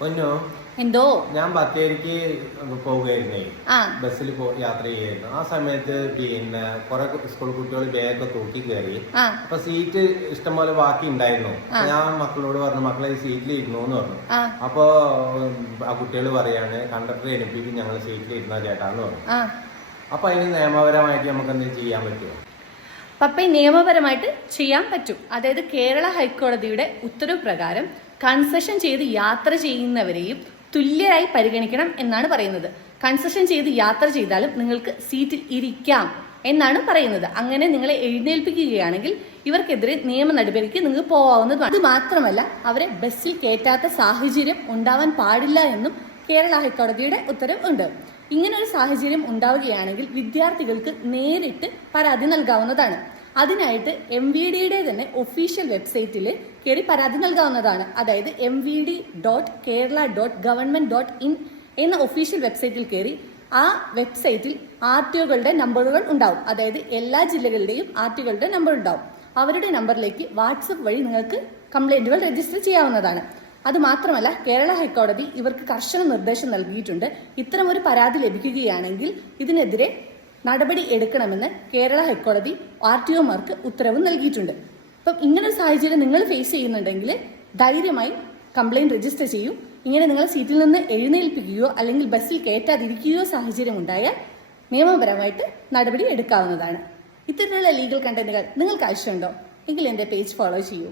പൊന്നോ എന്തോ ഞാൻ ബത്തേരിക്ക് പോവുകയായിരുന്നേ, ബസ്സിൽ യാത്ര ചെയ്യായിരുന്നു. ആ സമയത്ത് പിന്നെ കുറെ സ്കൂൾ കുട്ടികൾ ബാഗൊക്കെ തൂക്കി കയറി. അപ്പൊ സീറ്റ് ഇഷ്ടംപോലെ ബാക്കി ഉണ്ടായിരുന്നു. ഞാൻ മക്കളോട് പറഞ്ഞു, മക്കളെ സീറ്റിൽ ഇരുന്നു എന്ന് പറഞ്ഞു. അപ്പൊ ആ കുട്ടികൾ പറയാണ്, കണ്ടക്ടറെ എണിപ്പിക്കും, ഞങ്ങൾ സീറ്റിൽ ഇരുന്ന ചേട്ടാന്ന് പറഞ്ഞു. അപ്പൊ അതിന് നിയമപരമായിട്ട് നമുക്ക് എന്തെങ്കിലും ചെയ്യാൻ പറ്റുമോ? പപ്പ നിയമപരമായിട്ട് ചെയ്യാൻ പറ്റും. അതായത് കേരള ഹൈക്കോടതിയുടെ ഉത്തരവ് പ്രകാരം കൺസെഷൻ ചെയ്ത് യാത്ര ചെയ്യുന്നവരെയും തുല്യരായി പരിഗണിക്കണം എന്നാണ് പറയുന്നത്. കൺസെഷൻ ചെയ്ത് യാത്ര ചെയ്താലും നിങ്ങൾക്ക് സീറ്റിൽ ഇരിക്കാം എന്നാണ് പറയുന്നത്. അങ്ങനെ നിങ്ങളെ എഴുന്നേൽപ്പിക്കുകയാണെങ്കിൽ ഇവർക്കെതിരെ നിയമ നടപടിക്ക് നിങ്ങൾക്ക് പോവാവുന്നതാണ്. അത് മാത്രമല്ല, അവരെ ബസ്സിൽ കയറ്റാത്ത സാഹചര്യം ഉണ്ടാവാൻ പാടില്ല എന്നും കേരള ഹൈക്കോടതിയുടെ ഉത്തരവ് ഉണ്ട്. ഇങ്ങനൊരു സാഹചര്യം ഉണ്ടാവുകയാണെങ്കിൽ വിദ്യാർത്ഥികൾക്ക് നേരിട്ട് പരാതി നൽകാവുന്നതാണ്. അതിനായിട്ട് MVDയുടെ തന്നെ ഒഫീഷ്യൽ വെബ്സൈറ്റിൽ കയറി പരാതി നൽകാവുന്നതാണ്. അതായത് mvd.kerala.government.in എന്ന ഒഫീഷ്യൽ വെബ്സൈറ്റിൽ കയറി ആ വെബ്സൈറ്റിൽ RTOകളുടെ നമ്പറുകൾ ഉണ്ടാവും. അതായത് എല്ലാ ജില്ലകളുടെയും RTOകളുടെ നമ്പർ ഉണ്ടാവും. അവരുടെ നമ്പറിലേക്ക് വാട്സപ്പ് വഴി നിങ്ങൾക്ക് കംപ്ലൈന്റുകൾ രജിസ്റ്റർ ചെയ്യാവുന്നതാണ്. അതുമാത്രമല്ല, കേരള ഹൈക്കോടതി ഇവർക്ക് കർശന നിർദ്ദേശം നൽകിയിട്ടുണ്ട്. ഇത്തരമൊരു പരാതി ലഭിക്കുകയാണെങ്കിൽ ഇതിനെതിരെ നടപടി എടുക്കണമെന്ന് കേരള ഹൈക്കോടതി RTOമാർക്ക് ഉത്തരവ് നൽകിയിട്ടുണ്ട്. അപ്പം ഇങ്ങനൊരു സാഹചര്യം നിങ്ങൾ ഫേസ് ചെയ്യുന്നുണ്ടെങ്കിൽ ധൈര്യമായി കംപ്ലൈന്റ് രജിസ്റ്റർ ചെയ്യൂ. ഇങ്ങനെ നിങ്ങൾ സീറ്റിൽ നിന്ന് എഴുന്നേൽപ്പിക്കുകയോ അല്ലെങ്കിൽ ബസ്സിൽ കയറ്റാതിരിക്കുകയോ സാഹചര്യം ഉണ്ടായാൽ നിയമപരമായിട്ട് നടപടി എടുക്കാവുന്നതാണ്. ഇത്തരത്തിലുള്ള ലീഗൽ കണ്ടന്റുകൾ നിങ്ങൾക്ക് ആവശ്യമുണ്ടോ എങ്കിൽ എൻ്റെ പേജ് ഫോളോ ചെയ്യൂ.